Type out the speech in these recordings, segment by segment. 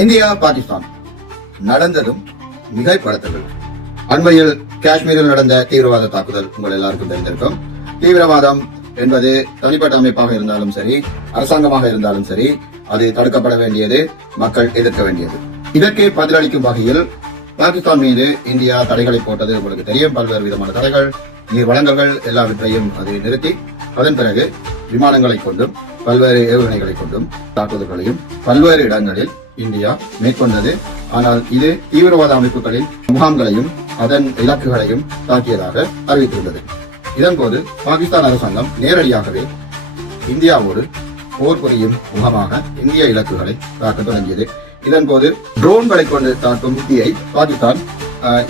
India Pakistan நடந்ததும் மிகைப்படுத்தது. அண்மையில் காஷ்மீரில் நடந்த தீவிரவாத தாக்குதல் உங்கள் எல்லாருக்கும் தெரிந்திருக்கும். தீவிரவாதம் என்பது தனிப்பட்ட அமைப்பாக இருந்தாலும் சரி, அரசாங்கமாக இருந்தாலும் சரி, அது தடுக்கப்பட வேண்டியது, மக்கள் எதிர்க்க வேண்டியது. இதற்கு பதிலளிக்கும் வகையில் பாகிஸ்தான் மீது இந்தியா தடைகளை போட்டது உங்களுக்கு தெரியும். பல்வேறு விதமான தடைகள், நீர் வளங்கள் எல்லாவற்றையும் அதை நிறுத்தி அதன் பிறகு விமானங்களை கொண்டும் பல்வேறு ஏவுகணைகளை கொண்டும் தாக்குதல்களையும் பல்வேறு இடங்களில் இந்தியா மேற்கொண்டது. ஆனால் இது தீவிரவாத அமைப்புகளின் முகாம்களையும் அதன் இலக்குகளையும் தாக்கியதாக அறிவித்திருந்தது. இதன்போது பாகிஸ்தான் அரசாங்கம் நேரடியாகவே இந்தியாவோடு போர் புரியும் முகமாக இந்திய இலக்குகளை தாக்க தொடங்கியது. இதன்போது ட்ரோன்களை கொண்டு தாக்கும் உத்தியை பாகிஸ்தான்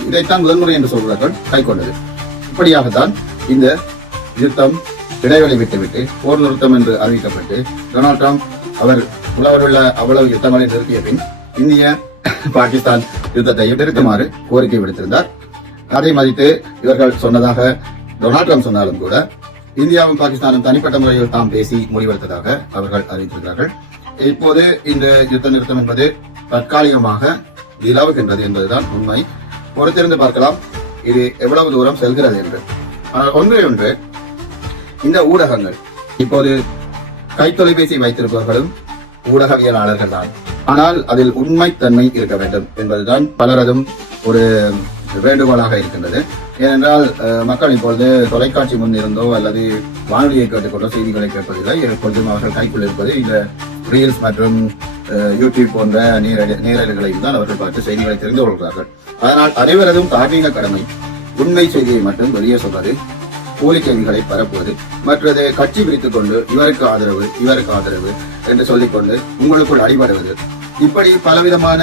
இதைத்தான் முதன்முறை என்று சொல்கிறார்கள் கைக்கொண்டது. இப்படியாகத்தான் இந்த யுத்தம் இடைவெளி விட்டுவிட்டு போர் நிறுத்தம் என்று அறிவிக்கப்பட்டு டொனால்ட் ட்ரம்ப் அவர் உலகிலுள்ள அவ்வளவு யுத்தங்களை நிறுத்திய பின் இந்திய பாகிஸ்தான் யுத்தத்தை நிறுத்துமாறு கோரிக்கை விடுத்திருந்தார். அதை மதித்து இவர்கள் சொன்னதாக டொனால்ட் ட்ரம்ப் சொன்னாலும் கூட இந்தியாவும் பாகிஸ்தானும் தனிப்பட்ட முறையில் தாம் பேசி முடிவெடுத்ததாக அவர்கள் அறிவித்திருக்கிறார்கள். இப்போது இந்த யுத்த நிறுத்தம் என்பது தற்காலிகமாக நிலவுகின்றது என்பதுதான் உண்மை. பொறுத்திருந்து பார்க்கலாம் இது எவ்வளவு தூரம் செல்கிறது என்று. ஒன்று இந்த ஊடகங்கள் இப்போது கைத்தொலைபேசி வைத்திருப்பவர்களும் ஊடகவியலாளர்கள் தான். ஆனால் அதில் உண்மைத்தன்மை இருக்க வேண்டும் என்பதுதான் பலரதும் ஒரு வேண்டுகோளாக இருக்கின்றது. ஏனென்றால் மக்கள் இப்பொழுது தொலைக்காட்சி முன் இருந்தோ அல்லது வானொலியை கேட்டுக்கொண்டோ செய்திகளை கேட்பதில்லை. எப்பொழுதும் அவர்கள் கைக்குள் இருப்பது இந்த ரீல்ஸ் மற்றும் யூடியூப் போன்ற நேரலைகளையும் தான் அவர்கள் பார்த்து செய்திகளை தெரிந்து கொள்கிறார்கள். அதனால் அனைவரதும் தார்மீக கடமை உண்மை செய்தியை மட்டும் வெளியே சொல்வது, போலி செய்திகளை பரப்புவது, மற்றது கட்சி பிரித்துக் கொண்டு இவருக்கு ஆதரவு என்று சொல்லிக்கொண்டு உங்களுக்குள் அடிபடுவது, இப்படி பலவிதமான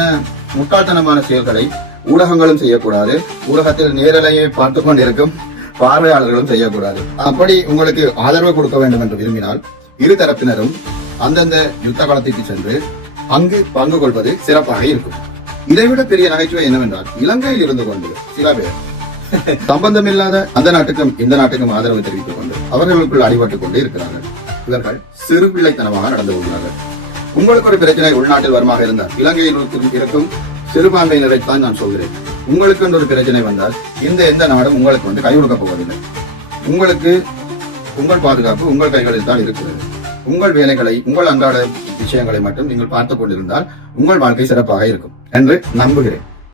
முட்டாள்தனமான செயல்களை ஊடகங்களும் செய்யக்கூடாது. ஊடகத்தில் நேரலையை பார்த்துக் கொண்டிருக்கும் பார்வையாளர்களும் செய்யக்கூடாது. அப்படி உங்களுக்கு ஆதரவு கொடுக்க வேண்டும் என்று விரும்பினால் இரு தரப்பினரும் அந்தந்த யுத்த காலத்திற்கு சென்று அங்கு பங்கு கொள்வது சிறப்பாக இருக்கும். இதைவிட பெரிய நகைச்சுவை என்னவென்றால் இலங்கையில் இருந்து கொண்டு சில பேர் சம்பந்தமில்லாத அந்த நாட்டுக்கும் இந்த நாட்டுக்கும் ஆதரவு தெரிவித்துக் கொண்டு அவர்களுக்குள் அடிபட்டுக் கொண்டு இருக்கிறார்கள். இவர்கள் சிறு பிள்ளைத்தனமாக நடந்து கொள்கிறார்கள். உங்களுக்கு ஒரு பிரச்சனை உள்நாட்டில் வருமாக இருந்தால் இலங்கையில் இருக்கும் சிறுபான்மையினரைத்தான் நான் சொல்கிறேன். உங்களுக்கு ஒரு பிரச்சனை வந்தால் எந்த நாடும் உங்களுக்கு வந்து கை கொடுக்க போவதில்லை. உங்களுக்கு உங்கள் பாதுகாப்பு உங்கள் கைகளில் தான் இருக்கிறது. உங்கள் வேலைகளை, உங்கள் அன்றாட விஷயங்களை மட்டும் நீங்கள் பார்த்துக் கொண்டிருந்தால் உங்கள் வாழ்க்கை சிறப்பாக இருக்கும் என்று நம்புகிறேன்.